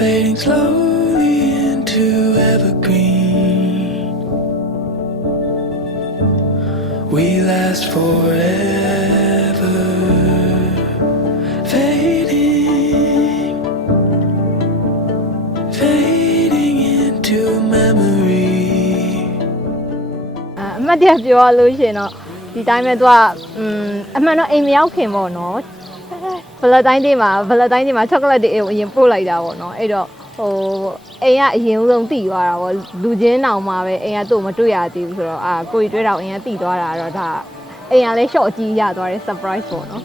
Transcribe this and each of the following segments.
fading slowly into evergreen. We last forever, fading, fading into memory. အမှတ်တရပြောရလို့ရှိရင်တော့ဒီတိုင်းပဲသူကအမှန်တော့အိမ်မရောက်ခင်ပေါ့နော်ဗလက်တိုင်းတွေမှာချောကလက်တွေအရင်ပို့လိုက်တာပေါ့နော်အဲ့တော့အိမ်ကအရင်ဆုံးတည်သွားတာပေါ့လူချင်းတောင်မှပဲအိမ်ကသူ့မတွေ့ရသေးဘူးဆိုတော့ကိုကြီးတွေ့တော့အိမ်ကတည်သွားတာတော့ဒါအိမ်ကလည်း short ကြီးရသွားတယ် surprise ပေါ့နော်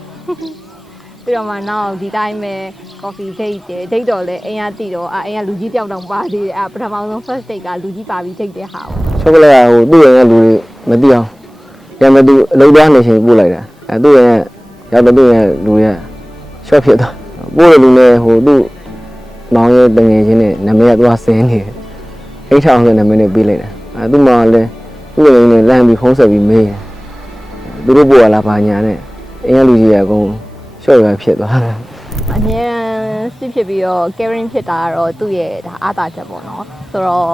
ပြီးတော့မှနောက်ဒီတိုင်းပဲ coffee date တယ် date တော့လေအိမ်ကတည်တော့အိမ်ကလူကြီးတယောက်တောင်ပါသေးတယ်ပထမဆုံး first date ကလူကြီးပါပြီး date တဲ့ဟာပေါ့ချောကလက်ကသူ့ရဲ့လူတွေမသိအောင်ရမသူအလုပ်သွားနေချိန်ပို့လိုက်တာသူ့ရဲ့ရောက်တော့သူ့ရဲ့လူရဲ့ short ဖြစ်သွားပို့တဲ့လူနဲ့သူ့မောင်ရဲ့တငယ်ချင်းနဲ့နာမည်ကသွားဆင်းနေတယ်အိတ်ထောင်ဆိုနာမည်နဲ့ပေးလိုက်တာသူ့မောင်ကလည်းသူ့ရဲ့လူနဲ့လမ်းပြီးဖုံးဆက်ပြီးမေးတယ်သူတို့ပို့လာပါညာနဲ့အင်းကလူကြီးကအကုန် short ရဖြစ်သွားတာအမြဲစစ်ဖြစ်ပြီးတော့ caring ဖြစ်တာကတော့သူ့ရဲ့ဒါအားသာချက်ပေါ့နော်ဆိုတော့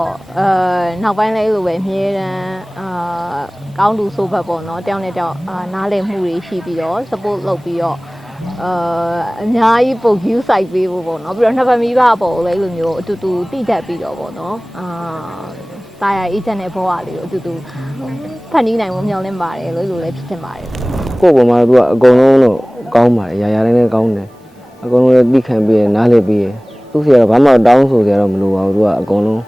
နောက်ပိုင်းလည်းလိုပဲအမြဲတမ်းကောင်းသူဆိုဘက်ပေါ့နော်တယောက်နဲ့တယောက်နားလည်မှုတွေရှိပြီးတော့ support လုပ်ပြီးတော့အများကြီးပုံ view site ပေးဖို့ပေါ့နော်ပြီးတော့နှစ်ဖက်မိဘပေါ့လည်းလိုမျိုးအတူတူတိတက်ပြီးတော့ပေါ့နော်တာယာ agent နဲ့ဘောရလေးကိုအတူတူဖန်တီးနိုင်ဖို့မျှော်လင့်ပါတယ်လို့လည်းဖြစ်တင်ပါတယ်ကိုယ့်ပေါ်မှာသူကအကုန်လုံးတော့ကောင်းပါတယ်ရာတိုင်းလည်းကောင်းတယ်အကုန်လုံးလည်းသိခံပြီးနားလည်ပြီးသူ့ဆရာကဘာမှတောင်းဆိုကြတော့မလိုပါဘူးသူကအကုန်လုံး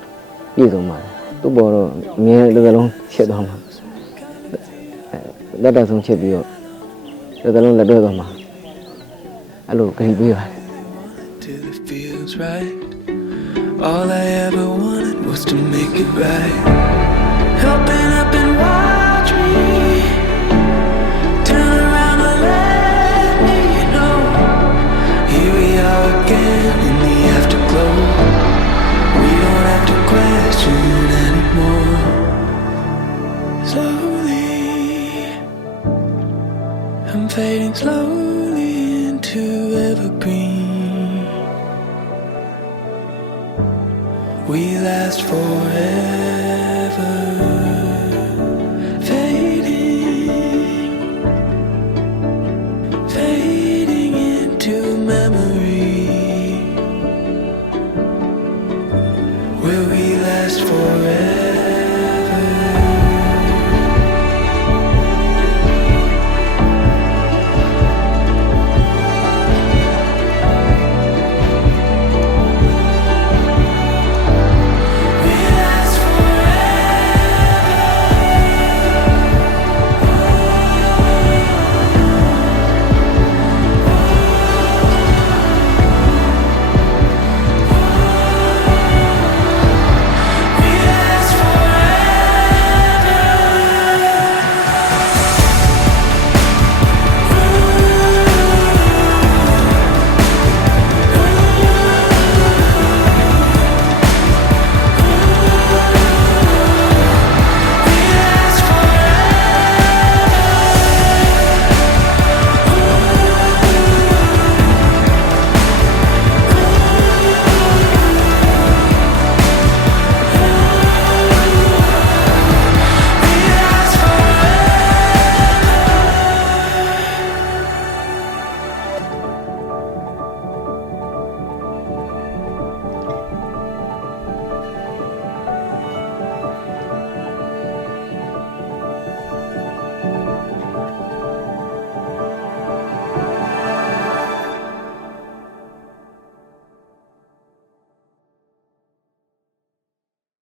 ပြည့်စုံပါတယ်သူ့ပေါ်တော့အမြဲတစ်ကလုံးချစ်သွားမှာလက်တက်ဆုံးချစ်ပြီးတော့တစ်ကလုံးလက်တွဲသွားမှာအဲ့လိုကြိပေးပါတယ် Till it feels right. All I ever wanted was to make it right. Open up and watch me turn around and let me know. Here we are again in the afterglow. We don't have to question anymore. Slowly, I'm fading slowly into evergreen. We last forever.